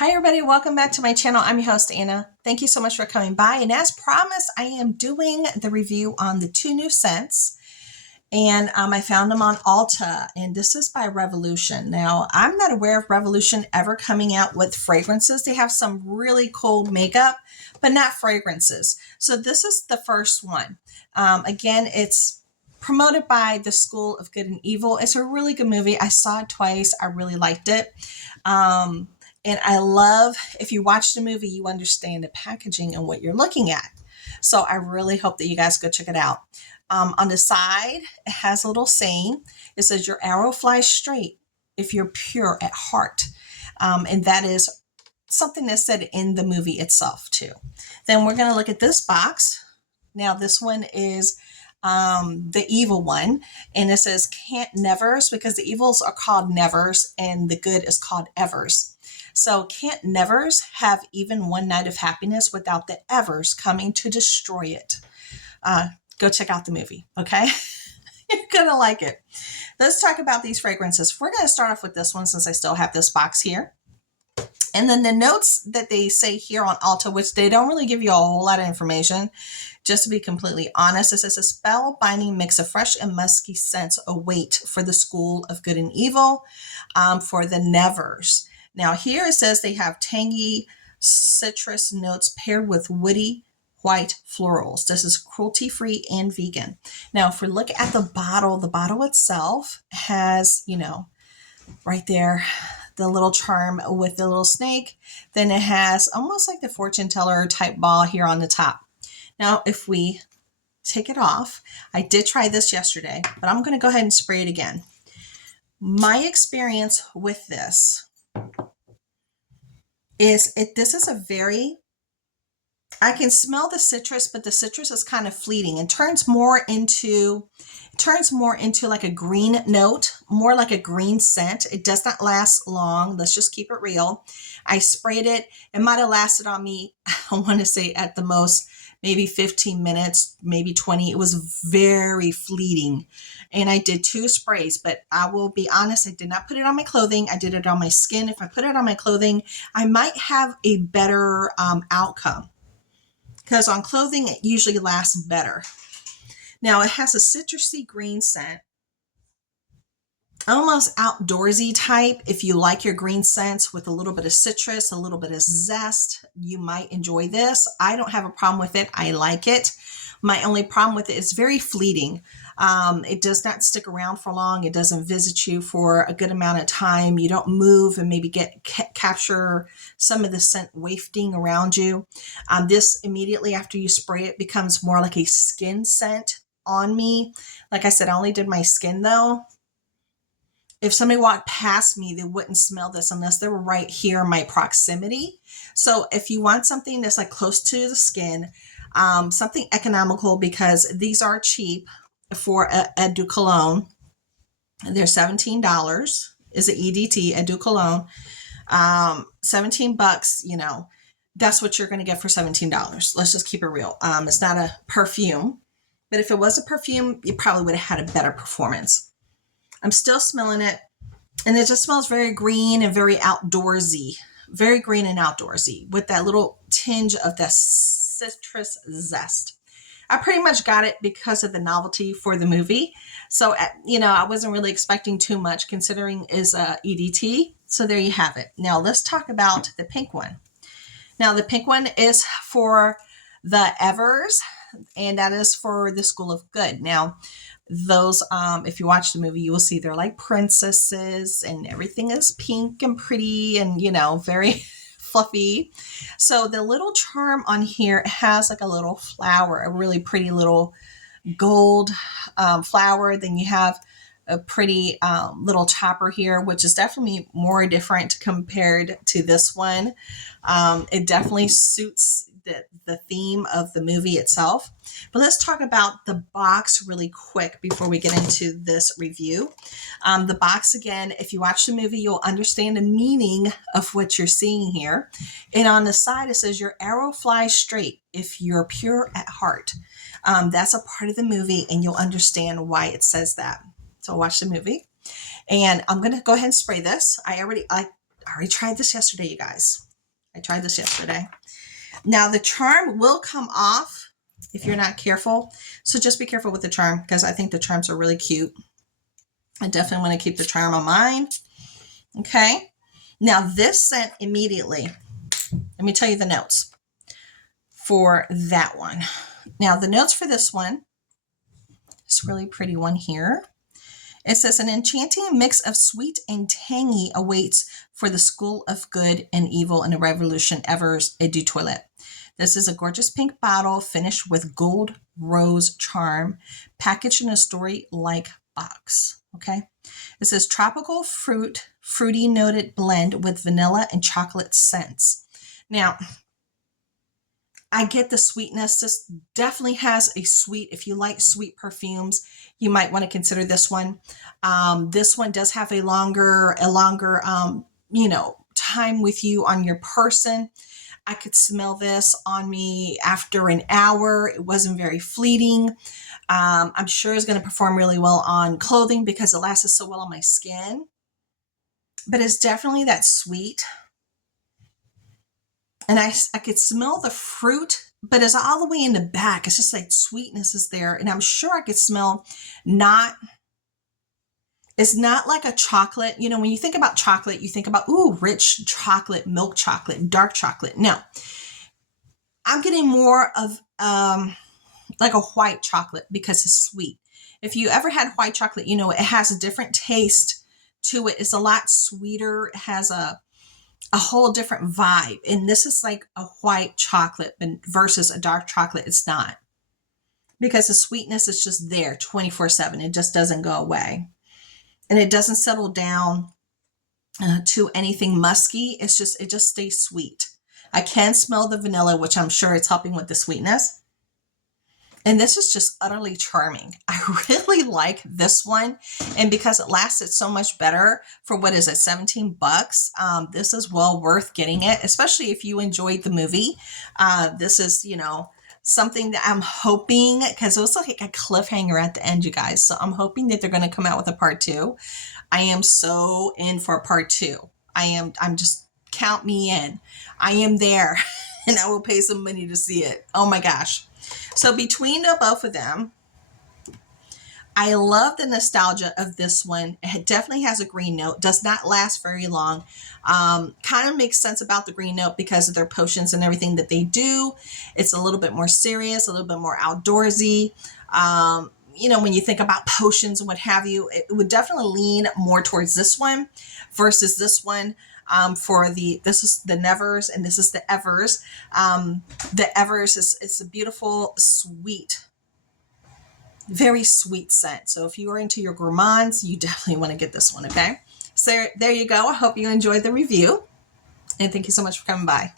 Hi everybody, welcome back to my channel. I'm your host Anna. Thank you so much for coming by, and as promised I am doing the review on the two new scents, and I found them on Ulta, and this is by Revolution. Now I'm not aware of Revolution ever coming out with fragrances. They have some really cool makeup but not fragrances, so this is the first one. Again, it's promoted by the School of Good and Evil. It's a really good movie. I saw it twice. I really liked it. And I love, if you watch the movie, you understand the packaging and what you're looking at. So I really hope that you guys go check it out. On the side, it has a little saying. It says, your arrow flies straight if you're pure at heart. And that is something that's said in the movie itself too. Then we're going to look at this box. Now this one is the evil one, and it says can't nevers, because the evils are called nevers and the good is called evers. So can't nevers have even one night of happiness without the evers coming to destroy it. Go check out the movie, okay? You're gonna like it. Let's talk about these fragrances. We're gonna start off with this one since I still have this box here. And then the notes that they say here on Ulta, which they don't really give you a whole lot of information, just to be completely honest, it says a spell-binding mix of fresh and musky scents await for the School of Good and Evil, for the nevers. Now here it says they have tangy citrus notes paired with woody white florals. This is cruelty-free and vegan. Now if we look at the bottle itself has, right there, the little charm with the little snake. Then it has almost like the fortune teller type ball here on the top. Now, if we take it off, I did try this yesterday, but I'm going to go ahead and spray it again. My experience with this is this is a very, I can smell the citrus, but the citrus is kind of fleeting and turns more into like a green note, more like a green scent. It does not last long. Let's just keep it real. I sprayed it. It might have lasted on me, I want to say at the most, maybe 15 minutes, maybe 20. It was very fleeting. And I did 2 sprays, but I will be honest, I did not put it on my clothing. I did it on my skin. If I put it on my clothing, I might have a better outcome, because on clothing, it usually lasts better. Now it has a citrusy green scent, almost outdoorsy type. If you like your green scents with a little bit of citrus, a little bit of zest, you might enjoy this. I don't have a problem with it. I like it. My only problem with it is very fleeting. It does not stick around for long. It doesn't visit you for a good amount of time. You don't move and maybe capture some of the scent wafting around you. This immediately after you spray it becomes more like a skin scent on me. Like I said, I only did my skin though. If somebody walked past me, they wouldn't smell this unless they were right here in my proximity. So if you want something that's like close to the skin, something economical, because these are cheap for a Eau Cologne. They're $17 is an EDT, Eau Cologne. 17 bucks, that's what you're going to get for $17. Let's just keep it real. It's not a perfume, but if it was a perfume, you probably would have had a better performance. I'm still smelling it, and it just smells very green and very outdoorsy, very green and outdoorsy with that little tinge of the citrus zest. I pretty much got it because of the novelty for the movie. So, I wasn't really expecting too much considering is a EDT. So there you have it. Now let's talk about the pink one. Now the pink one is for the Evers, and that is for the School of Good. Now those, if you watch the movie, you will see they're like princesses and everything is pink and pretty and, very fluffy. So the little charm on here has like a little flower, a really pretty little gold flower. Then you have a pretty little topper here, which is definitely more different compared to this one. It definitely suits the theme of the movie itself. But let's talk about the box really quick before we get into this review. The box, again, if you watch the movie, you'll understand the meaning of what you're seeing here. And on the side, it says your arrow flies straight if you're pure at heart. That's a part of the movie, and you'll understand why it says that. So watch the movie. And I'm going to go ahead and spray this. I already tried this yesterday, you guys. I tried this yesterday. Now the charm will come off if you're not careful. So just be careful with the charm because I think the charms are really cute. I definitely want to keep the charm on mine. Okay. Now this scent immediately, let me tell you the notes for that one. Now the notes for this one, this really pretty one here. It says an enchanting mix of sweet and tangy awaits for the school of good and evil in a revolution Evers Eau de Toilette. This is a gorgeous pink bottle finished with gold rose charm, packaged in a story-like box. Okay. It says tropical fruity noted blend with vanilla and chocolate scents. Now, I get the sweetness. This definitely has a sweet. If you like sweet perfumes, you might want to consider this one. This one does have a longer, time with you on your person. I could smell this on me after an hour. It wasn't very fleeting. I'm sure it's going to perform really well on clothing because it lasted so well on my skin. But it's definitely that sweet. And I could smell the fruit, but it's all the way in the back. It's just like sweetness is there. And I'm sure I could smell it's not like a chocolate. You know, when you think about chocolate, you think about, ooh, rich chocolate, milk chocolate, dark chocolate. No, I'm getting more of like a white chocolate because it's sweet. If you ever had white chocolate, you know, it has a different taste to it. It's a lot sweeter. It has a whole different vibe. And this is like a white chocolate versus a dark chocolate. It's not, because the sweetness is just there 24/7. It just doesn't go away. And it doesn't settle down to anything musky. It just stays sweet. I can smell the vanilla, which I'm sure it's helping with the sweetness. And this is just utterly charming. I really like this one. And because it lasted so much better for, what is it, 17 bucks, this is well worth getting it, especially if you enjoyed the movie. This is, something that I'm hoping, because it was like a cliffhanger at the end, you guys. So I'm hoping that they're going to come out with a part 2. I am so in for part 2. I'm just, count me in. I am there and I will pay some money to see it. Oh my gosh. So between the both of them, I love the nostalgia of this one. It definitely has a green note, does not last very long. Kind of makes sense about the green note because of their potions and everything that they do. It's a little bit more serious, a little bit more outdoorsy. When you think about potions and what have you, it would definitely lean more towards this one versus this one. This is the Nevers and this is the Evers. The Evers is a beautiful, sweet, very sweet scent. So if you are into your gourmands, you definitely want to get this one, okay? So there you go. I hope you enjoyed the review. And thank you so much for coming by.